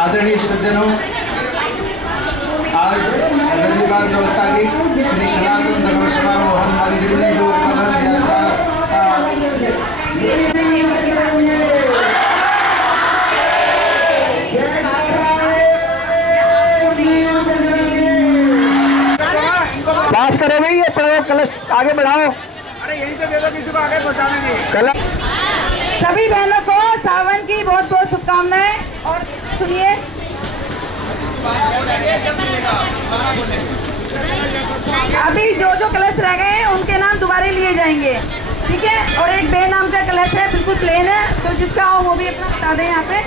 आदरणीय सज्जनों, आज रविवार 9 तारीख श्री सनातन धर्म सभा मोहन मंदिर में जो कलश यात्रा पास करो भाई, ये चलो कलश आगे बढ़ाओ। अरे यहीं से दे दो, किसी को आगे पहुंचाने कलश। सभी बहनों को सावन की बहुत बहुत शुभकामनाएं। और सुनिए, अभी जो जो कलश रह गए हैं उनके नाम दोबारा लिए जाएंगे, ठीक है। और एक बे नाम का कलश है, बिल्कुल प्लेन है, तो जिसका हो वो भी अपना बता दें यहाँ पे।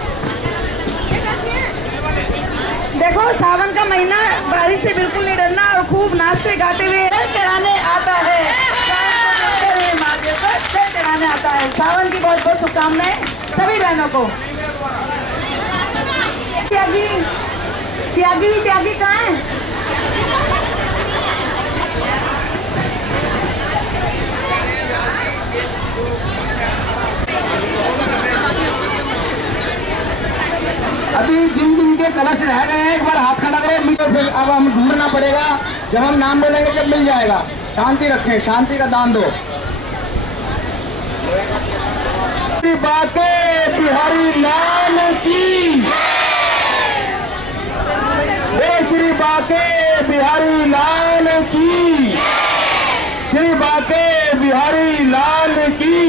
देखो, सावन का महीना, बारिश से बिल्कुल नहीं डरना और खूब नाचते गाते हुए चढ़ाने आता है, चढ़ाने आता है। सावन की बहुत बहुत शुभकामनाएं सभी बहनों को। त्यागी त्यागी त्यागी कहाँ है? अभी जिन जिन के कलश रह गए हैं एक बार हाथ खड़ा करें, मिलो। फिर अब हम ढूंढना पड़ेगा, जब हम नाम बोलेंगे जब मिल जाएगा। शांति रखें, शांति का दान दो। बातें बिहारी लाल की, श्री बातें बिहारी लाल की, श्री बातें बिहारी लाल की।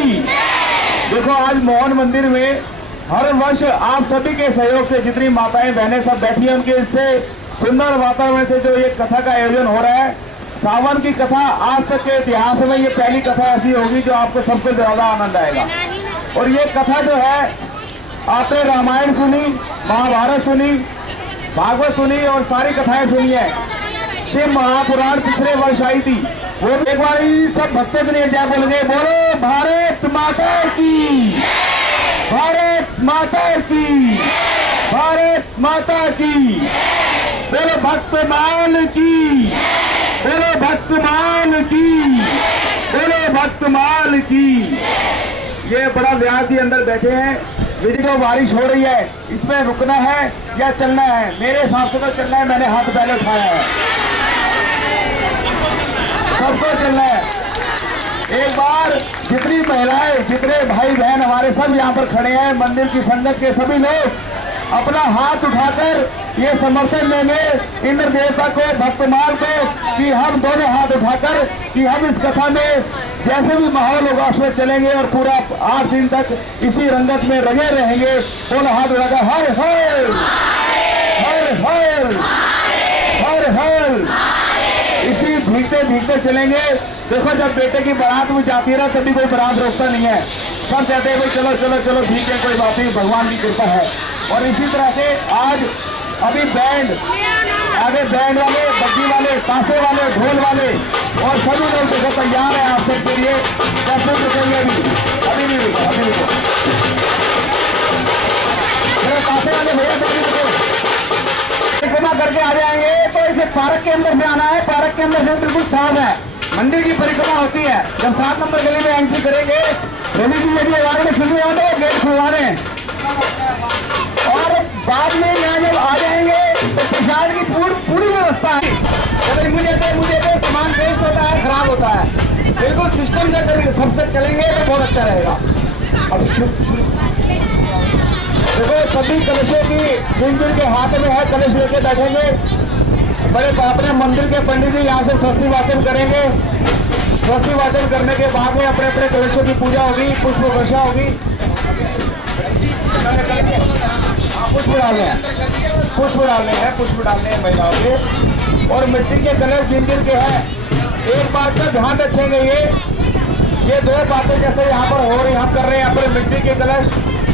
देखो, आज मोहन मंदिर में हर वर्ष आप सभी के सहयोग से जितनी माताएं बहनें सब बैठी हैं, उनके इससे सुंदर वातावरण से जो ये कथा का आयोजन हो रहा है, सावन की कथा आज तक के इतिहास में ये पहली कथा ऐसी होगी जो आपको सबको ज्यादा आनंद आएगा। और ये कथा जो है, आपने रामायण सुनी, महाभारत सुनी, भागवत सुनी और सारी कथाएं सुनी है। शिव महापुराण पिछले वर्ष आई थी, वो एक बार सब भक्तों के लिए जय बोल गए, बोलो भारत माता की, भारत माता की, भारत माता की, बोलो भक्तमाल की, बोलो भक्तमाल की, बोलो भक्तमाल की। ये बड़ा व्यासी अंदर बैठे हैं, जो बारिश हो रही है, इसमें रुकना है या चलना है? मेरे हिसाब से तो चलना है, मैंने हाथ पहले उठाया है, सबको चलना है। एक बार जितनी महिलाएं, जितने भाई बहन हमारे सब यहाँ पर खड़े हैं, मंदिर की संगत के सभी लोग अपना हाथ उठाकर ये समर्थन लेंगे इंद्र देवता को, भक्तमाल को, कि हम दोनों हाथ उठाकर कि हम इस कथा में जैसे भी माहौल होगा उसमें चलेंगे और पूरा 8 दिन तक इसी रंगत में रंगे रहेंगे। बोलो हाथ उठाकर हर हर हर हर हर हर, इसी भीगते भीगते चलेंगे। देखो, जब बेटे की बारात में जाती है ना, तभी कोई बारात रोकता नहीं है, सब कहते हैं भाई चलो चलो चलो, ठीक है, कोई बात नहीं, भगवान की कृपा है। और इसी तरह से आज अभी बैंड, आगे बैंड वाले, बग्गी वाले, ताशे वाले, ढोल वाले और सभी लोग देखो तैयार है आप सबके लिए। कैसे रुकेंगे अभी नहीं रुको, अभी रुको। मेरे ताशे वाले भैया सभी रुको, परिक्रमा करके आ जाएंगे। तो इसे पार्क के अंदर से आना है, पार्क के अंदर से बिल्कुल साफ है। मंदिर की परिक्रमा होती है जब 7 नंबर गली में एंट्री करेंगे। रवि जी यदि आवाज में सुन रहे हो तो गेट खुलवा दें, और बाद में यहाँ जब आ जाएंगे तो प्रसाद की पूरी व्यवस्था है। अगर मुझे दे सामान वेस्ट होता है, खराब होता है, बिल्कुल सिस्टम से करके सबसे चलेंगे तो बहुत अच्छा रहेगा। अब देखो सभी कलशों की जिन के हाथ में है कलश लेके बैठेंगे। बड़े अपने मंदिर के पंडित जी यहाँ से स्वस्ति वाचन करेंगे। स्वस्ति वाचन करने के बाद में अपने अपने कलशों की पूजा होगी, पुष्प वर्षा होगी। पुष्प डालने हैं महिलाओं के। और मिट्टी के कलश जिन के हैं, एक बात का ध्यान रखेंगे, ये 2 बातें जैसे यहाँ पर हो रही, हम कर रहे हैं यहाँ पर मिट्टी के कलश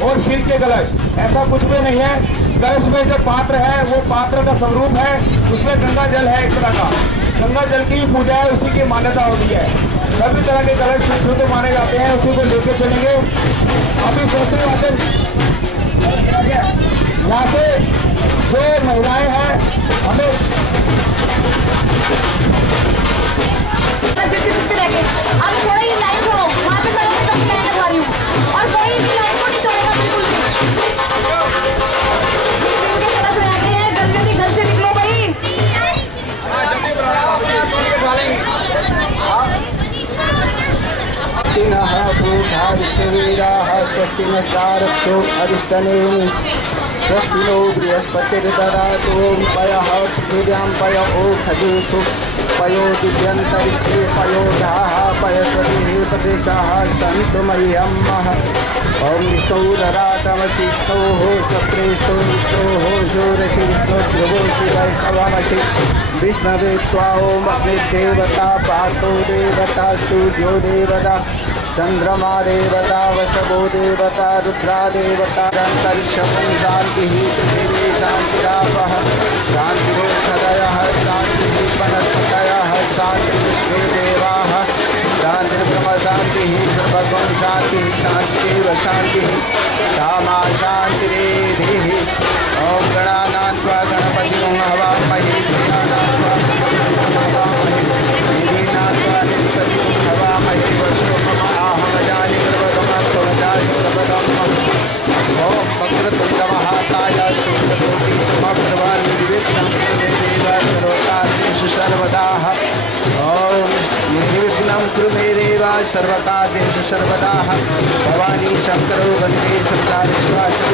और स्टील के कलश, ऐसा कुछ भी नहीं है। कलश में जो पात्र है वो पात्र का स्वरूप है, उसमें गंगा जल है, एक तरह का गंगा जल की पूजा है, उसी की मान्यता होती है। सभी तरह के कलश शुद्ध माने जाते हैं, उसी को लेके चलेंगे। अभी स्वस्ति वाचन यहाँ से जो महिलाएं हैं हमें अब थोड़ा ये लाइन छोड़ो, वहाँ पे मैं कभी लाइन लगवा रही हूँ और कोई भी लाइन को नहीं तोड़ेगा बिल्कुल भी। इनके तरफ रहते हैं, जल्दी घर से निकलो भाई। भूता विश्ववीराः स्वस्ति नस्तारक्षो अरिष्टनेमि स्वस्ति नो बृहस्पतिर्ददातु पयः पृथिव्यां पय ओषधीषु पयो दिव्यन्तरिक्षे पयोधाः पयस्वतिः प्रदेशाः सन्तु मह्यम्। ॐ विष्णुरराटमशिष्टोः स्वप्रेष्ठो विष्णोः शूरसि विष्णुध्रुवोषि वैष्णवमसि विष्णवे त्वा ॐ अग्निदेवता पार्थो देवता सूर्यो देवता चंद्रमा देवता वशवो देवता रुद्रा देवता अंतरिक्षं शांतिः पृथिवी शान्तिरापः शान्तिरोषधयः शान्तिः वनस्पतयः शान्तिर्विश्वे देवाः शान्तिर्ब्रह्म शान्तिः सर्वगुण शान्तिः शान्तिरेव शान्तिः सामा शान्तिरेधिः। ॐ गणानां त्वा गणपतिं हवामहे गणानां त्वा गणपतिं हवामहे निधीनां त्वा निधिपतिं हवामहे ओम वक्रतुंड महाकाय सूर्यकोटि समप्रभा निर्विघ्नं कुरु मे देव सर्वकार्येषु सर्वदा। ओम निर्विघ्नं कुरु मे देव सर्वकार्येषु सर्वदा। भवानी शंकरो वन्दे सदाशिवासु।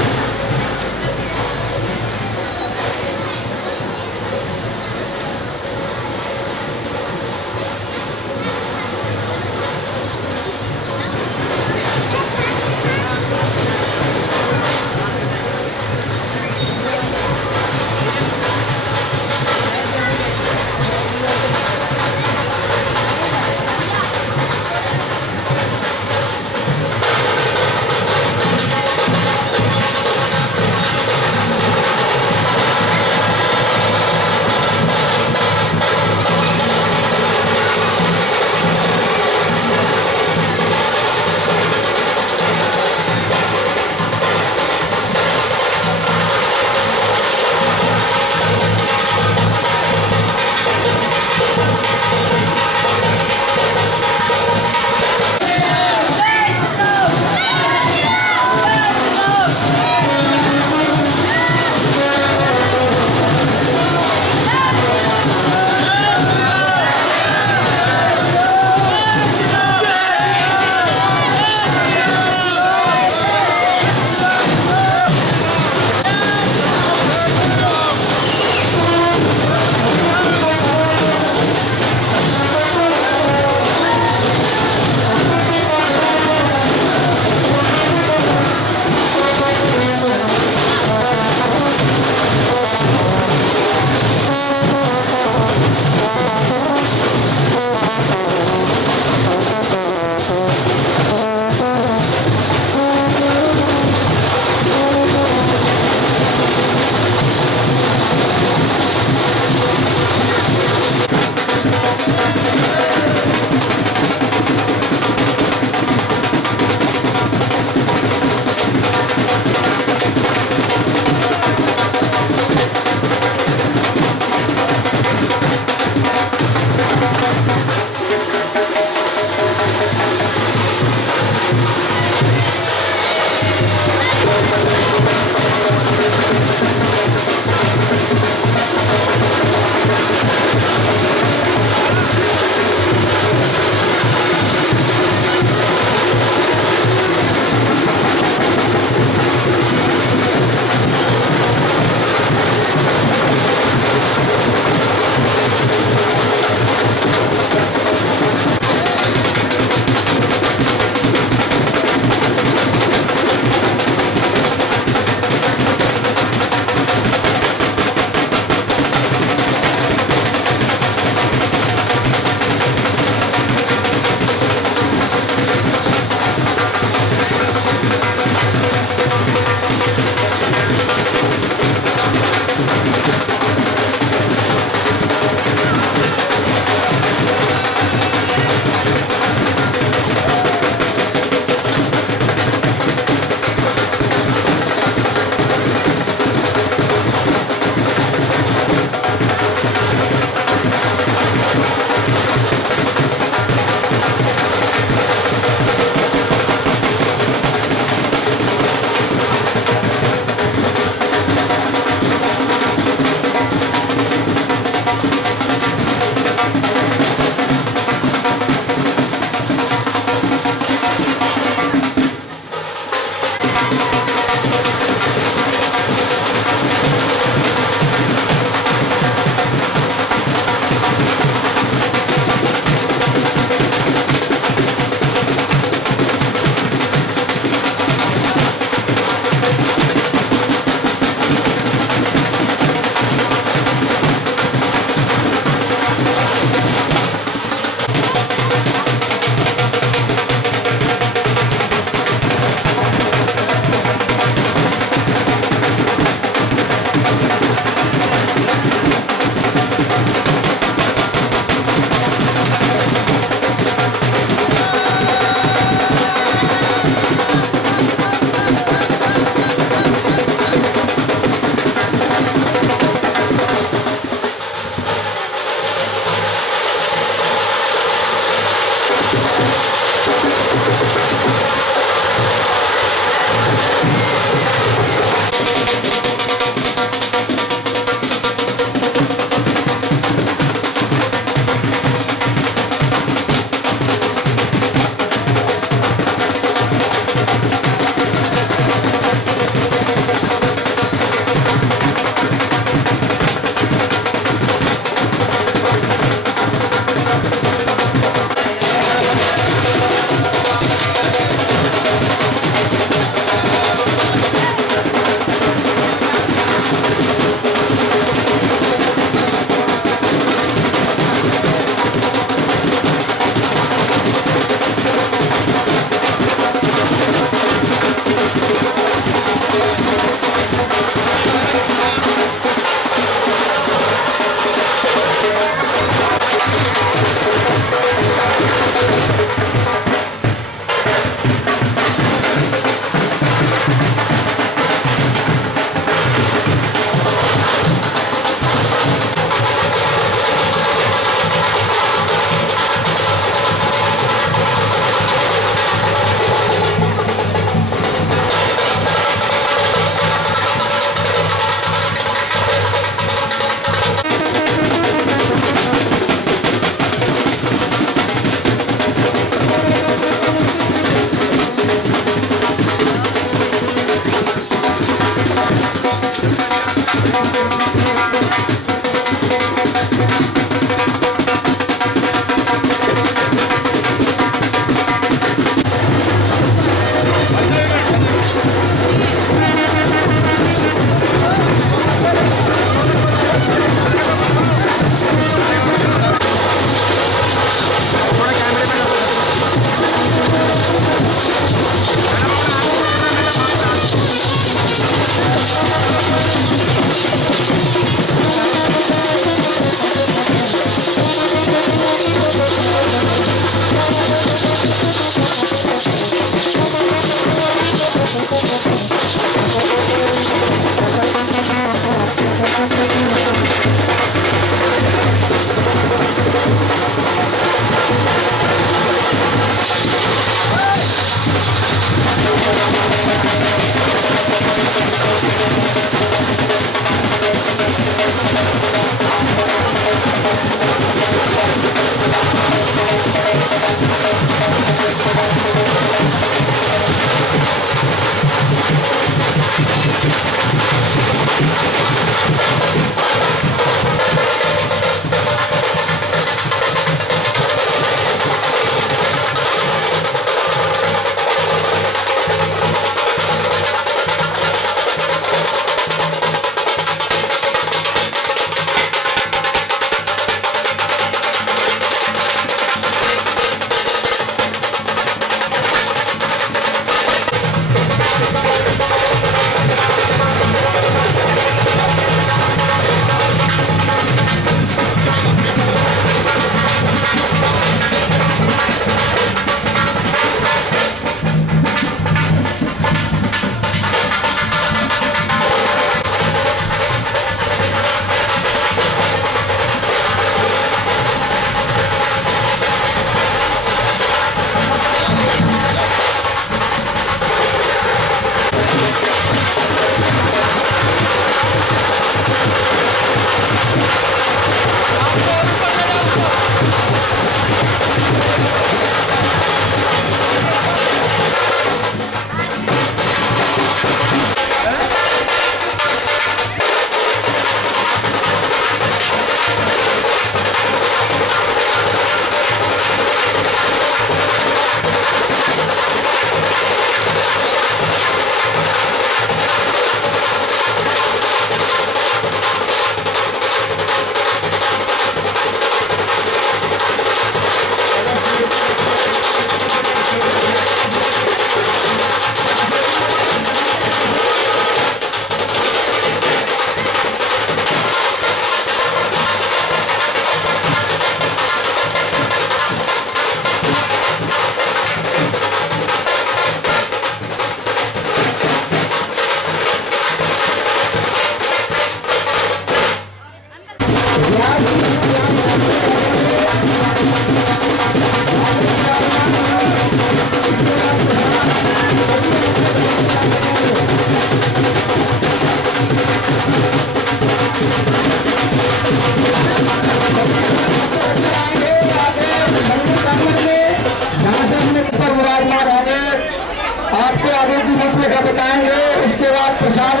आपको आगे की रूपरेखा बताएंगे। उसके बाद प्रसाद,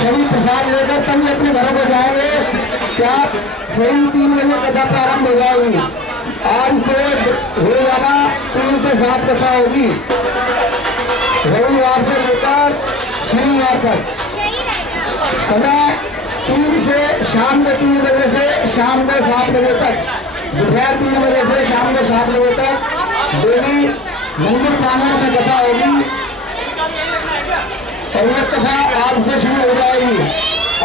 सभी प्रसाद लेकर सभी अपने घरों को जाएंगे। क्या सही 3 बजे कथा प्रारंभ हो जाएगी। आज से हो जाना 3 से 7 कथा होगी, रविवार से लेकर शनिवार तक। समय 3 से शाम के 3 बजे से शाम के 7 बजे तक, दोपहर 3 बजे से शाम के 7 बजे तक देवी मंदिर प्रांगण में कथा होगी और यह कथा आज से शुरू हो जाएगी।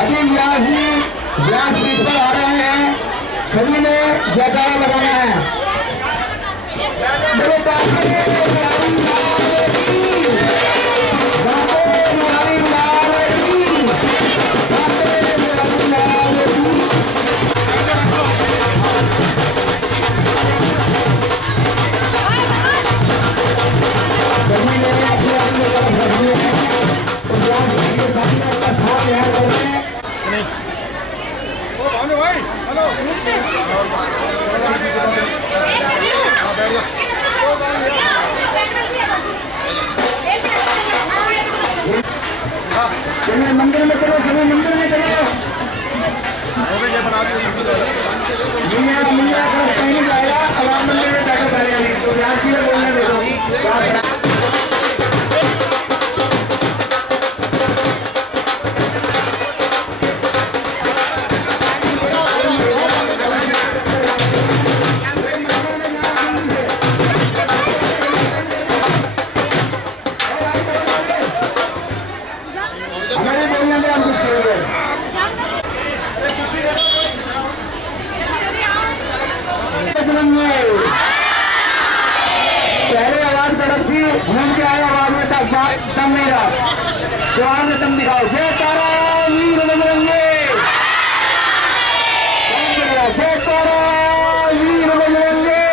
अभी व्यास जी व्यासपीठ पर आ रहे हैं, सभी ने जयकारा लगाना है। मेरे मंदिर में चलो, सभी मंदिर में चलो। मियाँ का कहीं जाएगा, अलाम मंदिर में जाकर पड़ेगा, तो व्यास जी को बोलने दे दो। पहले आवाज गलत थी, घूम के आए आवाज में दम नहीं रहा, जवान में दम दिखाओ। जय तारा वीर बजरंगे, जय तारा वीर बजरंगे।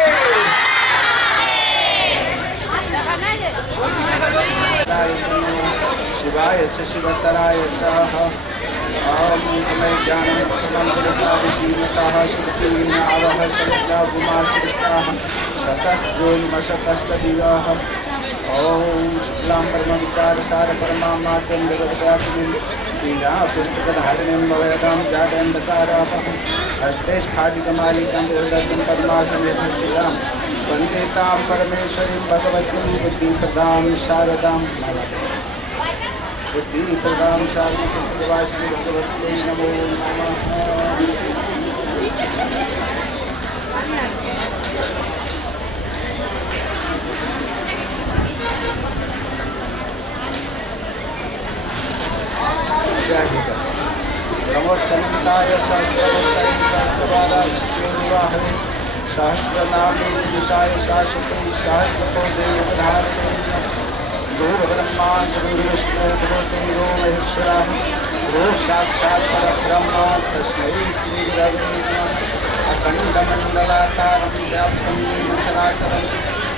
शिवाय च शिवतराय स्वाहा। ओम समय ज्ञानमृतमंत्रिताभिषीमतः श्रुतिर्नावः शरद्रागुमाश्रिताः शतश्चोन्मशतश्च दिवाः। ओम शुक्लां परमविचारसार परमामात्रं जगद्व्यापिनीं लीलापुस्तकधारिणीं भवयतां जातन्धकारापहं हस्ते स्फाटिकमालिकां दुर्गतिं पद्मासनस्थितां वन्दे तां परमेश्वरीं भगवतीं बुद्धिप्रदां शारदां बुद्धिप्रदां शारदां भगवत्यै नमो नमः। नमोस्तनन्ताय सहस्रवदनाय सहस्रपादाय शिशुर्वाहने सहस्रनामे दिशाय शाश्वते सहस्रकोटे धारणे गुरुर्ब्रह्मा गुरुर्विष्णु गुरुर्देवो महेश्वरः गुरुः साक्षात् परब्रह्म तस्मै श्रीगुरवे नमः। अखण्डमण्डलाकारं व्याप्तं येन चराचरं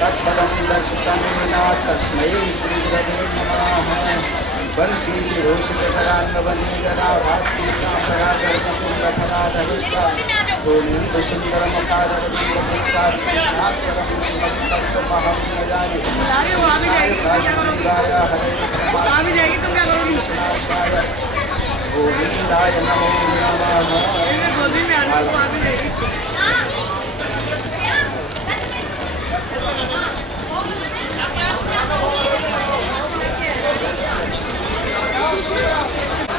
तत्पदं दर्शितं येन तस्मै श्रीगुरवे नमः। बंसी रोचितरांगवनीगरा भास्तीकांबरागर्भकुंडफलाधरुष्टा गोविन्दसुन्दरमुखादरविन्दपुष्टात्मनात्परं मस्तकमहं न जाने काश्मीराय हरे कृष्णाय गोविन्दाय नमो नमः।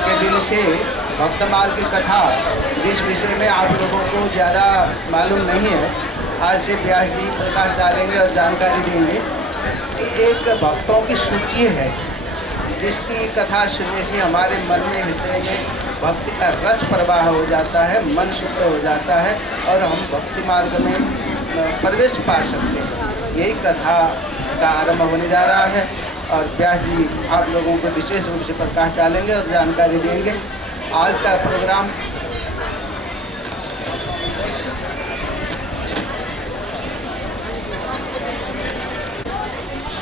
के दिन से भक्तमाल की कथा, जिस विषय में आप लोगों को ज़्यादा मालूम नहीं है, आज से व्यास जी प्रकाश डालेंगे और जानकारी देंगे कि एक भक्तों की सूची है जिसकी कथा सुनने से हमारे मन में, हृदय में भक्ति का रस प्रवाह हो जाता है, मन शुद्ध हो जाता है और हम भक्ति मार्ग में प्रवेश पा सकते हैं। यही कथा का आरंभ होने जा रहा है और व्यास जी आप लोगों को विशेष रूप से प्रकाश डालेंगे और जानकारी देंगे। आज का प्रोग्राम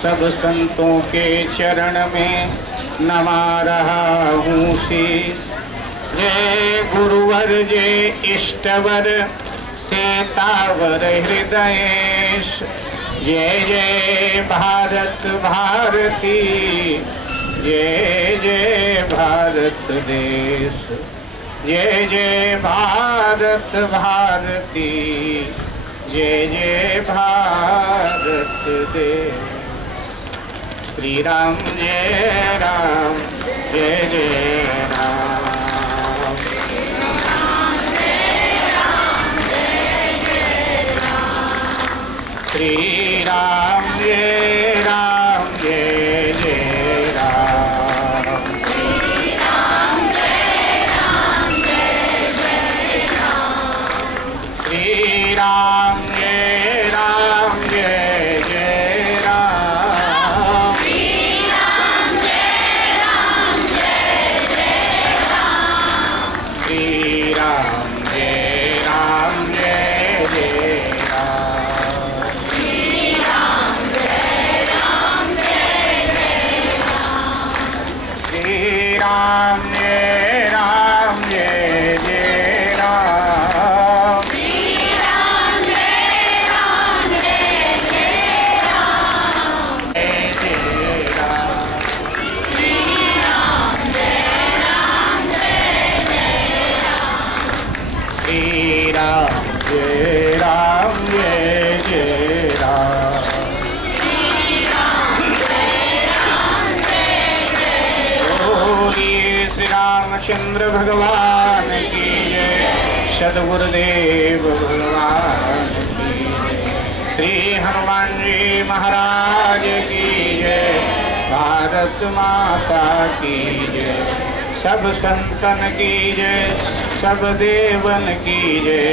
सब संतों के चरण में नमा रहा हूँ शीस। जय गुरुवर जय इष्टवर सेतावर हृदयेश। जय जय भारत भारती, जय जय भारत देश, जय जय भारत भारती, जय जय भारत देश। श्री राम जय राम, जय जय राम। श्री राम जय राम, जय जय राम। श्री राम जय राम, जय जय राम। श्री राम जय राम, जय जय राम। श्री राम जय राम, जय जय राम। श्री राम जय राम, जय जय राम। राम जय राम, जय जय राम। श्री राम जय राम, जय जय राम। जय जय राम। श्री राम जय राम, जय जय राम। श्री राम जय राम, जय जय राम। श्री रामचंद्र भगवान की जय, सद्गुरुदेव भगवान की जय, श्री हनुमान जी महाराज की जय, भारत माता की जय, सब संतन की जय, सब देवन की जय,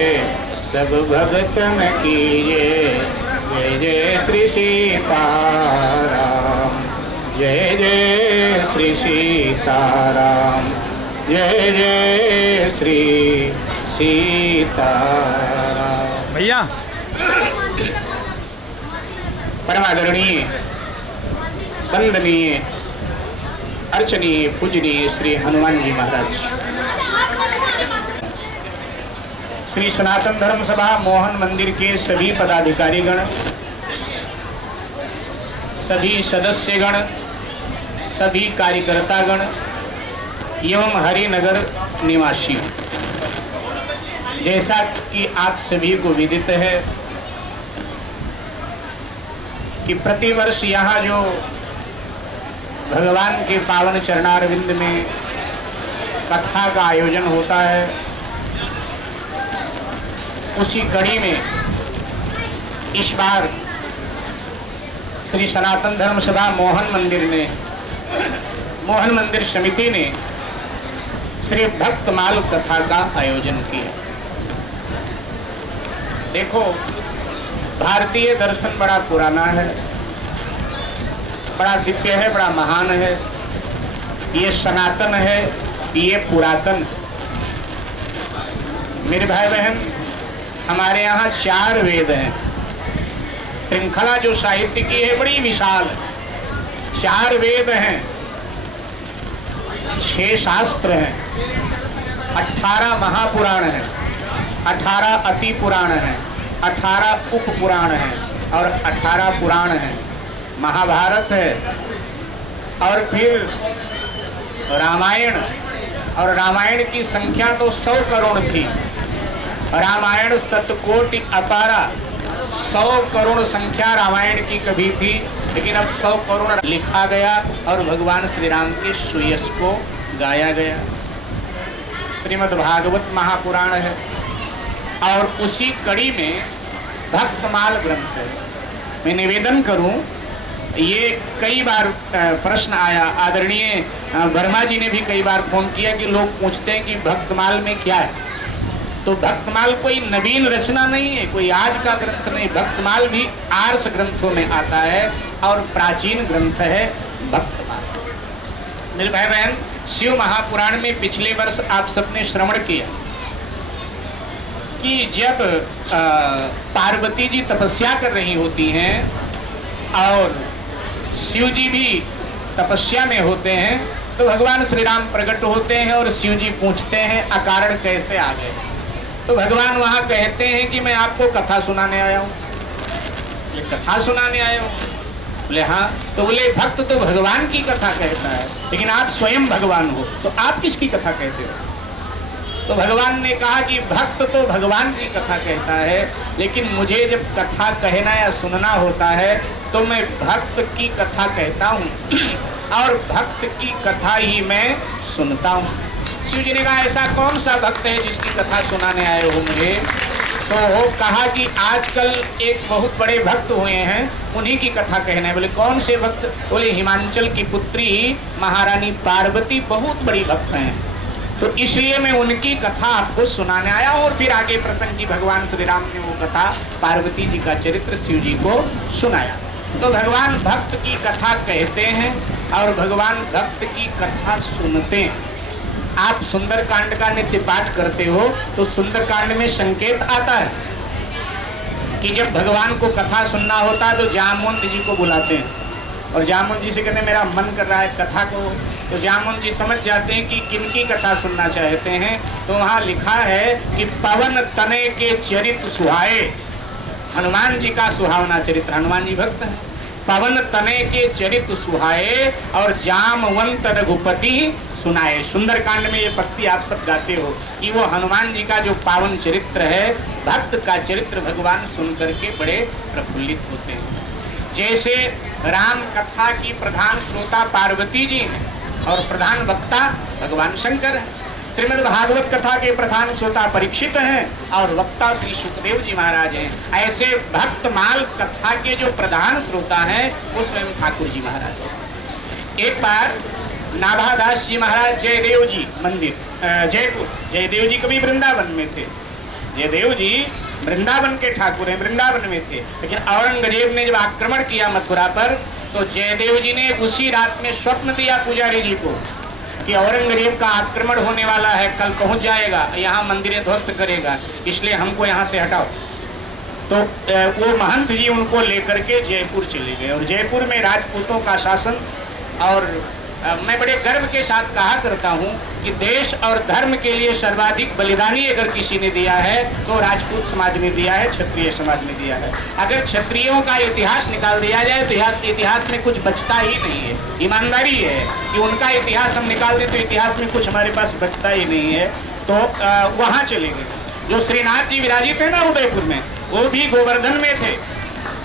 सब भगतन की जय। जय जय श्री सीताराम, जय जय श्री सीताराम, जय जय श्री सीताराम। भैया परम आदरणीय, वंदनीय, अर्चनीय, पूजनीय श्री हनुमान जी महाराज, श्री सनातन धर्म सभा मोहन मंदिर के सभी पदाधिकारीगण, सभी सदस्यगण, सभी कार्यकर्तागण एवं हरिनगर निवासी, जैसा कि आप सभी को विदित है कि प्रतिवर्ष यहाँ जो भगवान के पावन चरणारविंद में कथा का आयोजन होता है, उसी कड़ी में इस बार श्री सनातन धर्म सभा मोहन मंदिर समिति ने श्री भक्तमाल कथा का आयोजन किया। देखो, भारतीय दर्शन बड़ा पुराना है, बड़ा दिव्य है, बड़ा महान है, ये सनातन है, ये पुरातन। मेरे भाई बहन, हमारे यहाँ 4 वेद हैं। श्रृंखला जो साहित्य की है बड़ी विशाल है। 4 वेद हैं, 6 शास्त्र हैं, 18 महापुराण हैं, 18 अति पुराण हैं, 18 उप पुराण हैं और 18 पुराण हैं। महाभारत है और फिर रामायण, और रामायण की संख्या तो 100 करोड़ थी। रामायण शतकोटि अपारा, 100 करोड़ संख्या रामायण की कभी थी, लेकिन अब 100 करोड़ लिखा गया और भगवान श्री राम के सुयश को गाया गया। श्रीमद् भागवत महापुराण है और उसी कड़ी में भक्तमाल ग्रंथ है। मैं निवेदन करूं, ये कई बार प्रश्न आया, आदरणीय वर्मा जी ने भी कई बार फोन किया कि लोग पूछते हैं कि भक्तमाल में क्या है। तो भक्तमाल कोई नवीन रचना नहीं है, कोई आज का ग्रंथ नहीं। भक्तमाल भी आर्ष ग्रंथों में आता है और प्राचीन ग्रंथ है भक्तमाल। मेरे भाई बहन, शिव महापुराण में पिछले वर्ष आप सबने श्रवण किया कि जब पार्वती जी तपस्या कर रही होती हैं और शिव जी भी तपस्या में होते हैं, तो भगवान श्री राम प्रकट होते हैं और शिव जी पूछते हैं अकारण कैसे आ गए। तो भगवान वहां कहते हैं कि मैं आपको कथा सुनाने आया हूँ। ये कथा सुनाने आए हो? बोले हाँ। तो बोले भक्त तो भगवान की कथा कहता है, लेकिन आप स्वयं भगवान हो, तो आप किसकी कथा कहते हो? तो भगवान ने कहा कि भक्त तो भगवान की कथा कहता है, लेकिन मुझे जब कथा कहना या सुनना होता है तो मैं भक्त की कथा कहता हूँ और भक्त की कथा ही मैं सुनता हूँ। शिव जी ने कहा ऐसा कौन सा भक्त है जिसकी कथा सुनाने आए हो मुझे? तो कहा कि आजकल एक बहुत बड़े भक्त हुए हैं, उन्हीं की कथा कहना है। बोले कौन से भक्त? बोले हिमांचल की पुत्री महारानी पार्वती बहुत बड़ी भक्त हैं, तो इसलिए मैं उनकी कथा आपको सुनाने आया। और फिर आगे प्रसंग की भगवान श्री राम ने वो कथा पार्वती जी का चरित्र शिव जी को सुनाया। तो भगवान भक्त की कथा कहते हैं और भगवान भक्त की कथा सुनते हैं। आप सुंदरकांड का नित्य पाठ करते हो तो सुंदरकांड में संकेत आता है कि जब भगवान को कथा सुनना होता है तो जामवंत जी को बुलाते हैं और जामवंत जी से कहते हैं मेरा मन कर रहा है कथा को। तो जामवंत जी समझ जाते हैं कि किनकी कथा सुनना चाहते हैं। तो वहाँ लिखा है कि पवन तने के चरित्र सुहाए, हनुमान जी का सुहावना चरित्र, हनुमान जी भक्त हैं। पवन तने के चरित्र सुहाए और जामवंत रघुपति सुनाए। सुंदरकांड में ये पक्ति आप सब गाते हो कि वो हनुमान जी का जो पावन चरित्र है, भक्त का चरित्र भगवान सुन करके बड़े प्रफुल्लित होते हैं। जैसे राम कथा की प्रधान श्रोता पार्वती जी हैं और प्रधान वक्ता भगवान शंकर हैं। श्रीमद् भागवत कथा के प्रधान श्रोता परीक्षित हैं और वक्ता श्री सुखदेव जी महाराज हैं। ऐसे भक्तमाल कथा के जो प्रधान श्रोता हैं वो स्वयं ठाकुर जी महाराज हैं। एक बार नाभादास जी महाराज जयदेव जी मंदिर जयपुर, जयदेव जी कभी वृंदावन में थे। जयदेव जी वृंदावन के ठाकुर हैं, वृंदावन में थे। लेकिन औरंगजेब ने जब आक्रमण किया मथुरा पर तो जयदेव जी ने उसी रात में स्वप्न दिया पुजारी जी को कि औरंगजेब का आक्रमण होने वाला है, कल पहुंच जाएगा, यहाँ मंदिरें ध्वस्त करेगा, इसलिए हमको यहाँ से हटाओ। तो वो महंत जी उनको लेकर के जयपुर चले गए और जयपुर में राजपूतों का शासन। और मैं बड़े गर्व के साथ कहा करता हूँ कि देश और धर्म के लिए सर्वाधिक बलिदानी अगर किसी ने दिया है तो राजपूत समाज ने दिया है, क्षत्रिय समाज ने दिया है। अगर क्षत्रियों का इतिहास निकाल दिया जाए तो इतिहास में कुछ बचता ही नहीं है। ईमानदारी है कि उनका इतिहास हम निकाल दें तो इतिहास में कुछ हमारे पास बचता ही नहीं है। तो वहाँ चले गए। जो श्रीनाथ जी विराजित है ना उदयपुर में, वो भी गोवर्धन में थे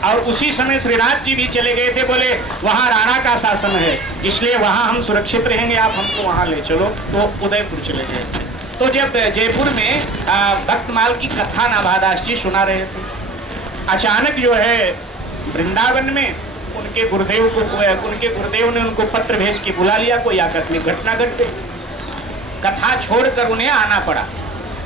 और उसी समय श्रीनाथ जी भी चले गए थे। बोले वहाँ राणा का शासन है, इसलिए वहाँ हम सुरक्षित रहेंगे, आप हमको वहाँ ले चलो। तो उदयपुर चले गए। तो जब जयपुर में भक्तमाल की कथा नाभादास जी सुना रहे थे, अचानक जो है वृंदावन में उनके गुरुदेव ने उनको पत्र भेज के बुला लिया। कोई आकस्मिक घटना घट गई, कथा छोड़कर उन्हें आना पड़ा।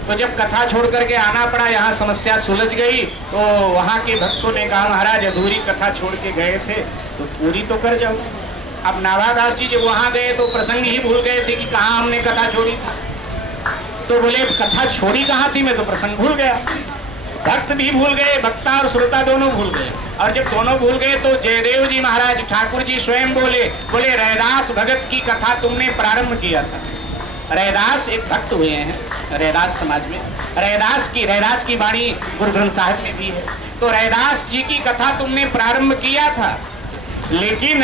तो जब कथा छोड़ करके आना पड़ा, यहाँ समस्या सुलझ गई। तो वहाँ के भक्तों ने कहा महाराज अधूरी कथा छोड़ के गए थे तो पूरी तो कर जाओ। अब नाभादास जी जब वहाँ गए तो प्रसंग ही भूल गए थे कि कहाँ हमने कथा छोड़ी थी। तो बोले कथा छोड़ी कहाँ थी, मैं तो प्रसंग भूल गया। भक्त भी भूल गए, वक्ता और श्रोता दोनों भूल गए। और जब दोनों भूल गए तो जयदेव जी महाराज ठाकुर जी स्वयं बोले रैदास भगत की कथा तुमने प्रारंभ किया था। रैदास एक भक्त हुए हैं रैदास समाज में। रैदास की वाणी गुरु ग्रंथ साहिब में भी है। तो रैदास जी की कथा तुमने प्रारंभ किया था, लेकिन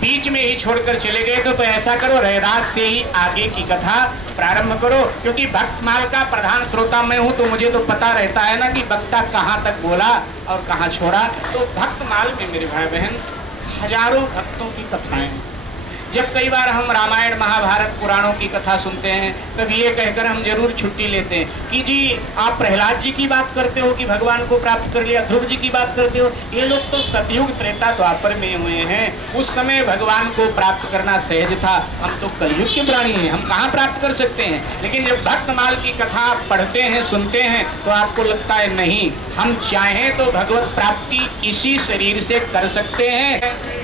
बीच में ही छोड़कर चले गए। तो ऐसा करो रैदास से ही आगे की कथा प्रारंभ करो, क्योंकि भक्तमाल का प्रधान श्रोता मैं हूँ तो मुझे तो पता रहता है ना कि वक्ता कहाँ तक बोला और कहाँ छोड़ा। तो भक्तमाल में मेरे भाई बहन हजारों भक्तों की कथाएं। जब कई बार हम रामायण महाभारत पुराणों की कथा सुनते हैं तब ये कहकर हम जरूर छुट्टी लेते हैं कि जी आप प्रहलाद जी की बात करते हो कि भगवान को प्राप्त कर लिया, ध्रुव जी की बात करते हो। ये लोग तो सतयुग त्रेता द्वापर में हुए हैं, उस समय भगवान को प्राप्त करना सहज था। हम तो कलयुग के प्राणी हैं, हम कहाँ प्राप्त कर सकते हैं। लेकिन जब भक्तमाल की कथा आप पढ़ते हैं सुनते हैं तो आपको लगता है नहीं, हम चाहें तो भगवत प्राप्ति इसी शरीर से कर सकते हैं।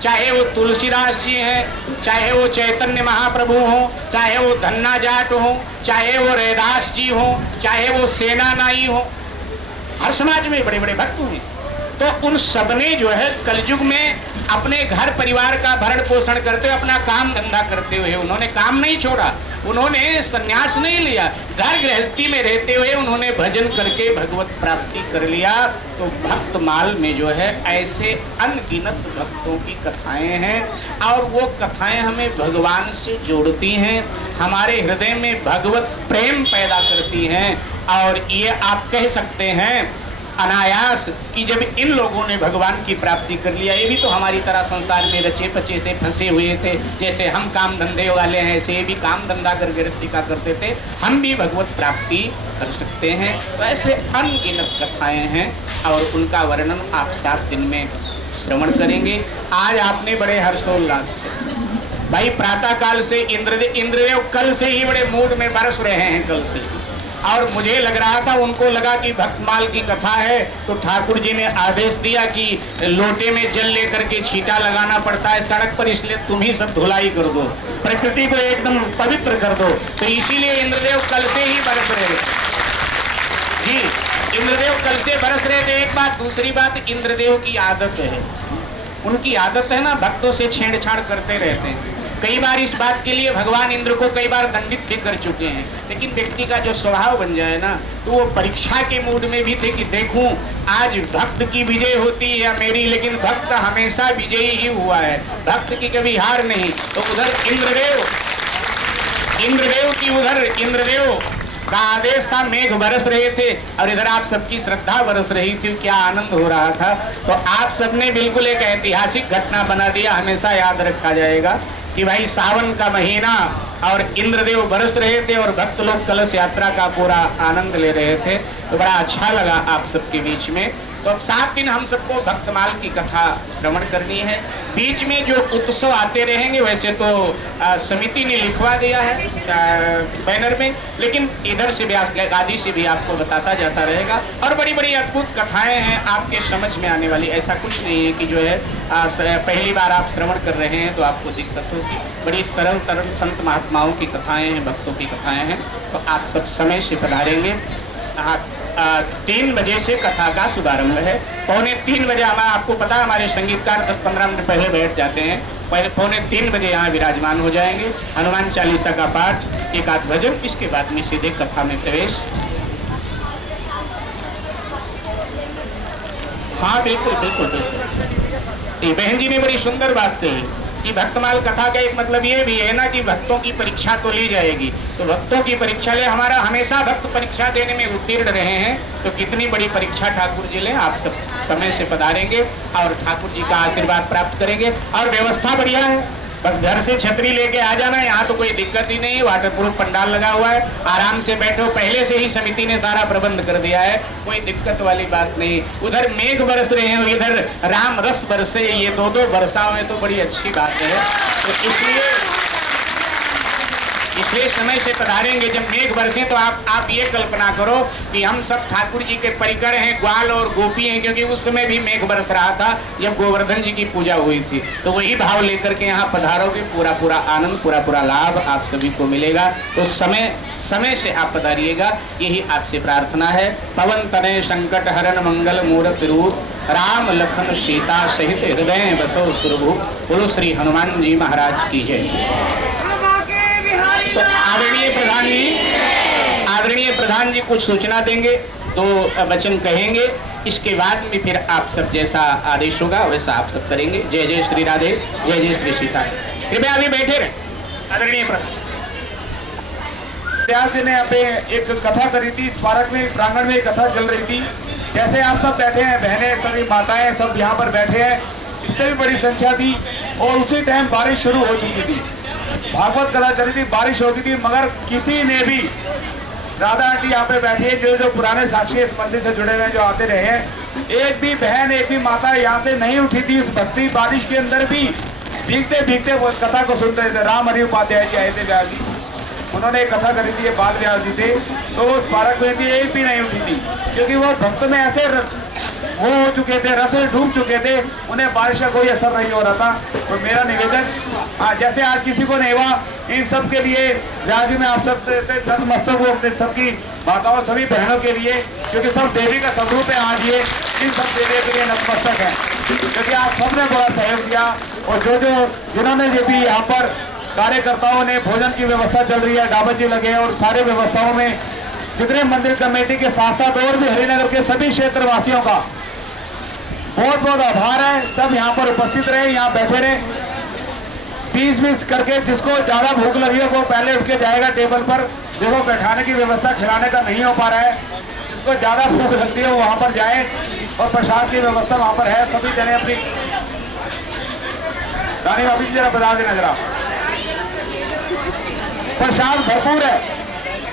चाहे वो तुलसीदास जी हैं, चाहे वो चैतन्य महाप्रभु हो, चाहे वो धन्ना जाट हो, चाहे वो रैदास जी हो, चाहे वो सेना नाई हो, हर समाज में बड़े बड़े भक्त हुए। तो उन सबने जो है कलयुग में अपने घर परिवार का भरण पोषण करते हुए, अपना काम धंधा करते हुए, उन्होंने काम नहीं छोड़ा, उन्होंने संन्यास नहीं लिया, घर गृहस्थी में रहते हुए उन्होंने भजन करके भगवत प्राप्ति कर लिया। तो भक्तमाल में जो है ऐसे अनगिनत भक्तों की कथाएं हैं और वो कथाएं हमें भगवान से जोड़ती हैं, हमारे हृदय में भगवत प्रेम पैदा करती हैं। और ये आप कह सकते हैं अनायास कि जब इन लोगों ने भगवान की प्राप्ति कर लिया, ये भी तो हमारी तरह संसार में रचे पचे से फंसे हुए थे, जैसे हम काम धंधे वाले हैं ऐसे ये भी काम धंधा कर गिरफ्ती का करते थे, हम भी भगवत प्राप्ति कर सकते हैं। तो ऐसे अनगिनत कथाएं हैं और उनका वर्णन आप 7 दिन में श्रवण करेंगे। आज आपने बड़े हर्षोल्लास से भाई प्रातः काल से इंद्रदेव कल से ही बड़े मूड में बरस रहे हैं कल से, और मुझे लग रहा था, उनको लगा कि भक्तमाल की कथा है तो ठाकुर जी ने आदेश दिया कि लोटे में जल लेकर के छींटा लगाना पड़ता है सड़क पर, इसलिए तुम ही सब धुलाई कर दो, प्रकृति को एकदम पवित्र कर दो। तो इसीलिए इंद्रदेव कल से ही बरस रहे जी, इंद्रदेव कल से बरस रहे थे। एक बात, दूसरी बात, इंद्रदेव की आदत है, उनकी आदत है ना भक्तों से छेड़छाड़ करते रहते हैं। कई बार इस बात के लिए भगवान इंद्र को कई बार दंडित भी कर चुके हैं, लेकिन व्यक्ति का जो स्वभाव बन जाए ना, तो वो परीक्षा के मूड में भी थे कि देखूं आज भक्त की विजय होती है या मेरी, लेकिन भक्त हमेशा विजयी ही हुआ है, भक्त की कभी हार नहीं। तो उधर इंद्रदेव का आदेश था, मेघ बरस रहे थे और इधर आप सबकी श्रद्धा बरस रही थी, क्या आनंद हो रहा था। तो आप सबने बिल्कुल एक ऐतिहासिक घटना बना दिया, हमेशा याद रखा जाएगा कि भाई सावन का महीना और इंद्रदेव बरस रहे थे और भक्त लोग कलश यात्रा का पूरा आनंद ले रहे थे। तो बड़ा अच्छा लगा आप सबके बीच में। तो अब 7 दिन हम सबको भक्तमाल की कथा श्रवण करनी है। बीच में जो उत्सव आते रहेंगे वैसे तो समिति ने लिखवा दिया है बैनर में, लेकिन इधर से व्यास गादी से भी आपको बताता जाता रहेगा। और बड़ी बड़ी अद्भुत कथाएं हैं आपके समझ में आने वाली, ऐसा कुछ नहीं है कि जो है पहली बार आप श्रवण कर रहे हैं तो आपको दिक्कत होगी। बड़ी सरल तरल संत महात्माओं की कथाएं हैं, भक्तों की कथाएं हैं। तो आप सब समय से पधारेंगे। 3 बजे से कथा का शुभारंभ है। 2:45 बजे हमारा, आपको पता है हमारे संगीतकार 10-15 मिनट पहले बैठ जाते हैं, 2:45 बजे यहाँ विराजमान हो जाएंगे। हनुमान चालीसा का पाठ, 1 आध भजन, इसके बाद में सीधे कथा में प्रवेश। हाँ बिल्कुल बिल्कुल बिल्कुल, बहन जी ने बड़ी सुंदर बात कही कि भक्तमाल कथा का एक मतलब ये भी है ना कि भक्तों की परीक्षा तो ली जाएगी, तो भक्तों की परीक्षा ले, हमारा हमेशा भक्त परीक्षा देने में उत्तीर्ण रहे हैं, तो कितनी बड़ी परीक्षा ठाकुर जी ले। आप सब समय से पधारेंगे और ठाकुर जी का आशीर्वाद प्राप्त करेंगे। और व्यवस्था बढ़िया है, बस घर से छतरी लेके आ जाना, यहाँ तो कोई दिक्कत ही नहीं, वाटर प्रूफ पंडाल लगा हुआ है, आराम से बैठो, पहले से ही समिति ने सारा प्रबंध कर दिया है, कोई दिक्कत वाली बात नहीं। उधर मेघ बरस रहे हैं, इधर राम रस बरसे, ये 2-2 बरसाव है तो बड़ी अच्छी बात है। तो इसलिए समय से पधारेंगे। जब मेघ बरसे तो आप ये कल्पना करो कि हम सब ठाकुर जी के परिकर हैं, ग्वाल और गोपी हैं, क्योंकि उस समय भी मेघ बरस रहा था जब गोवर्धन जी की पूजा हुई थी। तो वही भाव लेकर के यहाँ पधारोगे, पूरा आनंद, पूरा लाभ आप सभी को मिलेगा। तो समय से आप पधारिएगा, यही आपसे प्रार्थना है। पवन तनय संकट हरण मंगल मूर्ति रूप, राम लखन सीता सहित हृदय बसो सुरभु। बोलो श्री हनुमान जी महाराज की जय। तो आदरणीय प्रधान जी कुछ सूचना देंगे, 2 वचन कहेंगे, इसके बाद में फिर आप सब जैसा आदेश होगा वैसा आप सब करेंगे। जय जय श्री राधे, जय जय श्री सीता। कृपया अभी बैठे रहे। आदरणीय प्रधान व्यास जी ने यहाँ पे एक कथा करी थी, इस पार्क में प्रांगण में एक कथा चल रही थी। जैसे आप सब बैठे हैं, बहनें सभी माताएं सब यहाँ पर बैठे हैं, इससे भी बड़ी संख्या थी। और उसी टाइम बारिश शुरू हो चुकी थी, भागवत कथा चली थी, बारिश होती थी, मगर किसी ने भी, राधा आंटी यहाँ पे बैठी है, जो पुराने साक्षी इस मंदिर से जुड़े हुए हैं, जो आते रहे हैं, एक भी बहन, एक भी माता यहाँ से नहीं उठी थी उस भक्ति बारिश के अंदर भी। भीगते भीगते वो कथा को सुनते थे। राम हरि उपाध्याय जी आए थे, व्यास जी, उन्होंने एक कथा करी थी, ये बाल व्यास जी थे। तो उस बालक में भी एक भी नहीं उठी थी, क्योंकि वो भक्त में ऐसे वो हो चुके थे, रस में डूब चुके थे, उन्हें बारिश का कोई असर नहीं हो रहा था। तो मेरा निवेदन, जैसे आज किसी को नहीं हुआ, इन सब के लिए व्यास जी में आप सब से नतमस्तक हूं, अपने सबकी माताओं, सभी बहनों के लिए, क्योंकि सब देवी का स्वरूप है आज ये। इन सब देने के लिए नतमस्तक हैं, क्योंकि आप सबने बड़ा सहयोग किया। और जिन्होंने ये भी यहाँ पर कार्यकर्ताओं ने भोजन की व्यवस्था चल रही है, ढाबा जी लगे हैं, और सारे व्यवस्थाओं में जितने मंदिर कमेटी के साथ साथ और भी हरिनगर के सभी क्षेत्रवासियों का बहुत बहुत आभार है। सब यहाँ पर उपस्थित रहे, यहाँ बैठे रहे, 20-20 करके जिसको ज्यादा भूख लगी है वो पहले उठ के जाएगा टेबल पर। देखो बैठाने की व्यवस्था खिलाने का नहीं हो पा रहा है, जिसको ज्यादा भूख लगती है वो वहां पर जाए, और प्रसाद की व्यवस्था वहां पर है। सभी जने अपनी रानी भाभी जी जरा बता देना जरा, प्रसाद भरपूर है।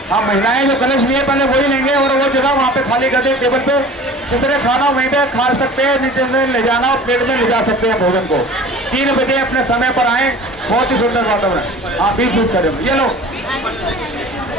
हम महिलाएं जो कलश लिए पहले वही लेंगे, और वो जगह वहां पे खाली कर दे टेबल पे, जिसने खाना वहीं पे खा सकते हैं, नीचे से ले जाना और प्लेट में ले जा सकते हैं भोजन को। 3 बजे अपने समय पर आए, बहुत ही सुंदर वातावरण। हाँ 20-20 करें, ये लो